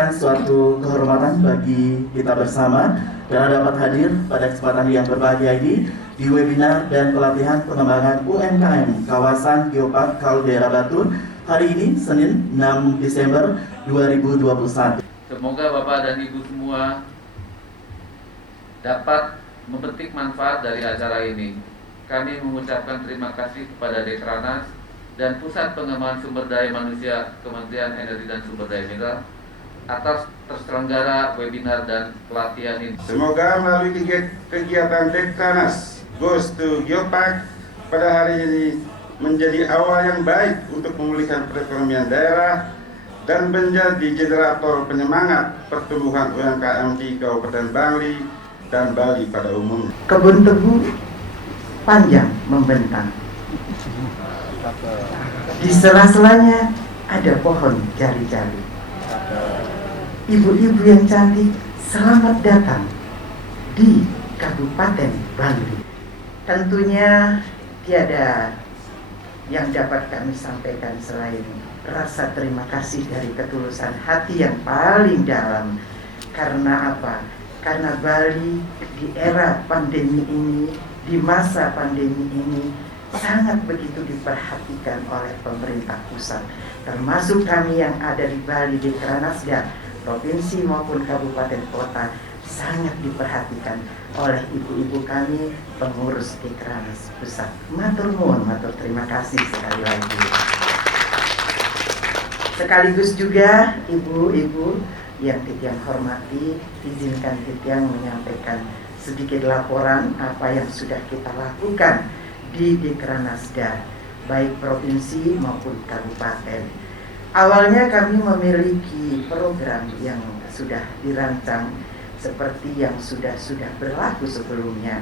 merupakan suatu kehormatan bagi kita bersama karena dapat hadir pada kesempatan yang berbahagia ini di webinar dan pelatihan pengembangan UMKM kawasan Geopark Caldera Batu hari ini Senin 6 Desember 2021. Semoga Bapak dan Ibu semua dapat memetik manfaat dari acara ini. Kami mengucapkan terima kasih kepada Dekranas dan Pusat Pengembangan Sumber Daya Manusia Kementerian Energi dan Sumber Daya Mineral atas terselenggara webinar dan pelatihan ini. Semoga melalui kegiatan Dekranas Goes to Geopark pada hari ini menjadi awal yang baik untuk memulihkan perekonomian daerah dan menjadi generator penyemangat pertumbuhan UMKM di Kabupaten Bangli dan Bali pada umumnya. Kebun tebu panjang membentang. Di sela-selanya ada pohon jari-jari. Ibu-ibu yang cantik, selamat datang di Kabupaten Bangli. Tentunya tiada yang dapat kami sampaikan selain rasa terima kasih dari ketulusan hati yang paling dalam. Karena apa? Karena Bali di era pandemi ini, di masa pandemi ini sangat begitu diperhatikan oleh pemerintah pusat, termasuk kami yang ada di Bali, di Kranasda, provinsi maupun kabupaten kota, sangat diperhatikan oleh ibu-ibu kami pengurus di Kranas pusat. Matur nuwun, matur terima kasih sekali lagi. Sekaligus juga ibu-ibu yang Titiang hormati, izinkan Titiang menyampaikan sedikit laporan apa yang sudah kita lakukan di Dekranasda, baik provinsi maupun kabupaten. Awalnya kami memiliki program yang sudah dirancang seperti yang sudah berlaku sebelumnya.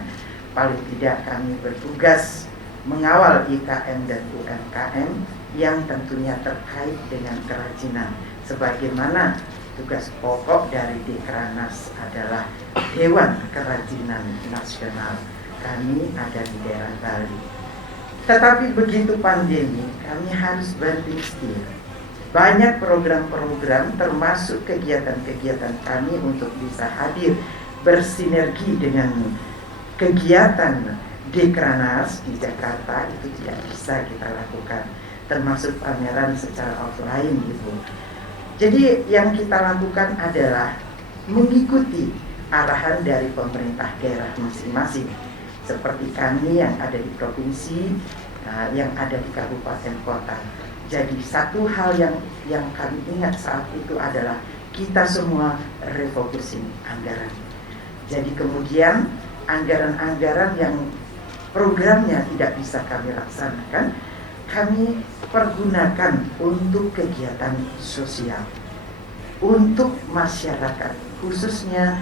Paling tidak kami bertugas mengawal IKM dan UMKM yang tentunya terkait dengan kerajinan. Sebagaimana tugas pokok dari Dekranas adalah Dewan Kerajinan Nasional. Kami ada di daerah Bali. Tetapi begitu pandemi, kami harus banting setir. Banyak program-program termasuk kegiatan-kegiatan kami untuk bisa hadir bersinergi dengan kegiatan Dekranas di Jakarta itu tidak bisa kita lakukan, termasuk pameran secara offline gitu. Jadi yang kita lakukan adalah mengikuti arahan dari pemerintah daerah masing-masing. Seperti kami yang ada di provinsi, yang ada di kabupaten kota. Jadi satu hal yang kami ingat saat itu adalah kita semua refocusing anggaran. Jadi kemudian anggaran-anggaran yang programnya tidak bisa kami laksanakan, kami pergunakan untuk kegiatan sosial, untuk masyarakat, khususnya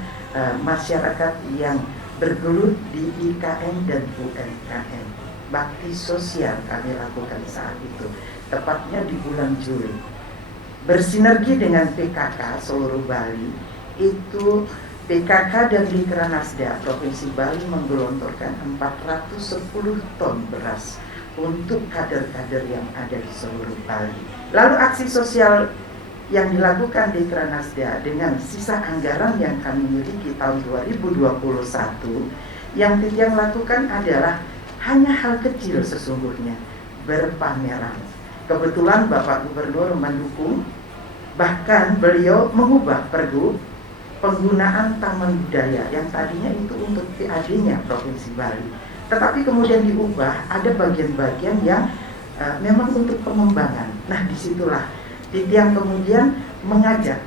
masyarakat yang bergelut di IKM dan UMKM. Bakti sosial kami lakukan saat itu, tepatnya di bulan Juli. Bersinergi dengan PKK seluruh Bali, itu PKK dan Dekranasda Provinsi Bali menggelontorkan 410 ton beras untuk kader-kader yang ada di seluruh Bali. Lalu aksi sosial yang dilakukan di Kranasda dengan sisa anggaran yang kami miliki tahun 2021, yang Titiang lakukan adalah hanya hal kecil sesungguhnya, berpameran. Kebetulan Bapak Gubernur mendukung, bahkan beliau mengubah pergub penggunaan taman budaya yang tadinya itu untuk PAD-nya Provinsi Bali, tetapi kemudian diubah ada bagian-bagian yang memang untuk pengembangan. Nah, disitulah Titiang kemudian mengajak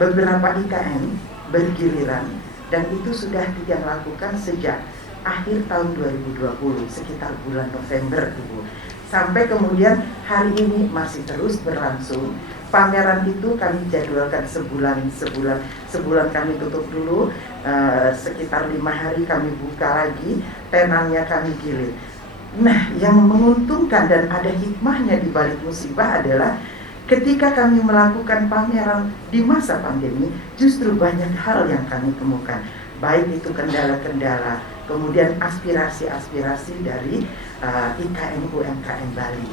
beberapa IKM bergiliran, dan itu sudah Titiang lakukan sejak akhir tahun 2020, sekitar bulan November Ibu. Sampai kemudian hari ini masih terus berlangsung. Pameran itu kami jadwalkan sebulan kami tutup dulu, sekitar 5 hari kami buka lagi, tenannya kami gilir. Nah, yang menguntungkan dan ada hikmahnya di balik musibah adalah ketika kami melakukan pameran di masa pandemi, justru banyak hal yang kami temukan, baik itu kendala-kendala, kemudian aspirasi-aspirasi dari IKM UMKM Bali.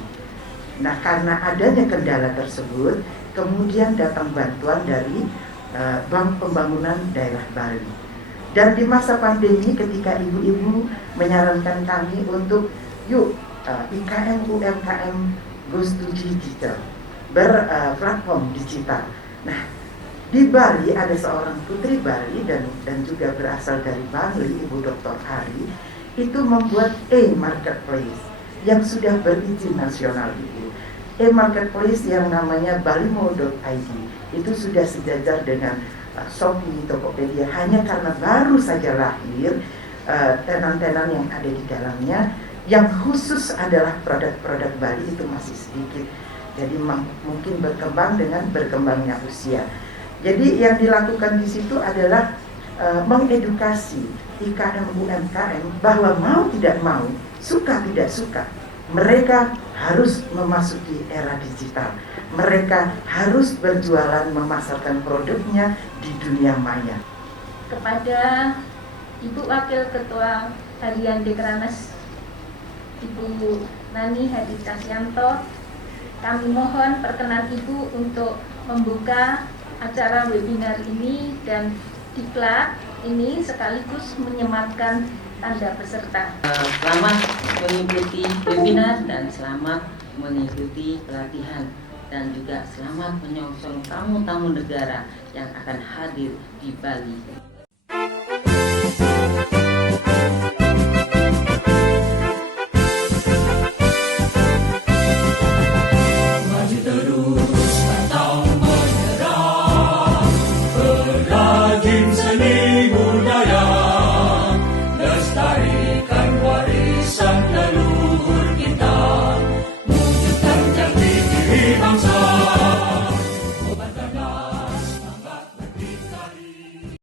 Nah, karena adanya kendala tersebut, kemudian datang bantuan dari Bank Pembangunan Daerah Bali. Dan di masa pandemi ketika ibu-ibu menyarankan kami untuk yuk IKM UMKM goes to digital, berplatform digital. Nah, di Bali ada seorang putri Bali dan juga berasal dari Bali, Ibu Dr. Ari, itu membuat e-marketplace yang sudah berizin nasional itu. E-marketplace yang namanya balimo.id itu sudah sejajar dengan Shopee, Tokopedia, hanya karena baru saja lahir tenan-tenan yang ada di dalamnya yang khusus adalah produk-produk Bali itu masih sedikit. Jadi mungkin berkembang dengan berkembangnya usia. Jadi yang dilakukan di situ adalah mengedukasi IKM UMKM bahwa mau tidak mau, suka tidak suka, mereka harus memasuki era digital. Mereka harus berjualan, memasarkan produknya di dunia maya. Kepada Ibu Wakil Ketua Harian Dekranas, Ibu Nani Hadi Cahyanto, kami mohon perkenan Ibu untuk membuka acara webinar ini dan diklat ini sekaligus menyematkan tanda peserta. Selamat mengikuti webinar dan selamat mengikuti pelatihan, dan juga selamat menyongsong tamu-tamu negara yang akan hadir di Bali. Maju terus pantang menyerah, perajin seni budaya, lestarikan warisan leluhur kita, wujudkan jati diri bangsa.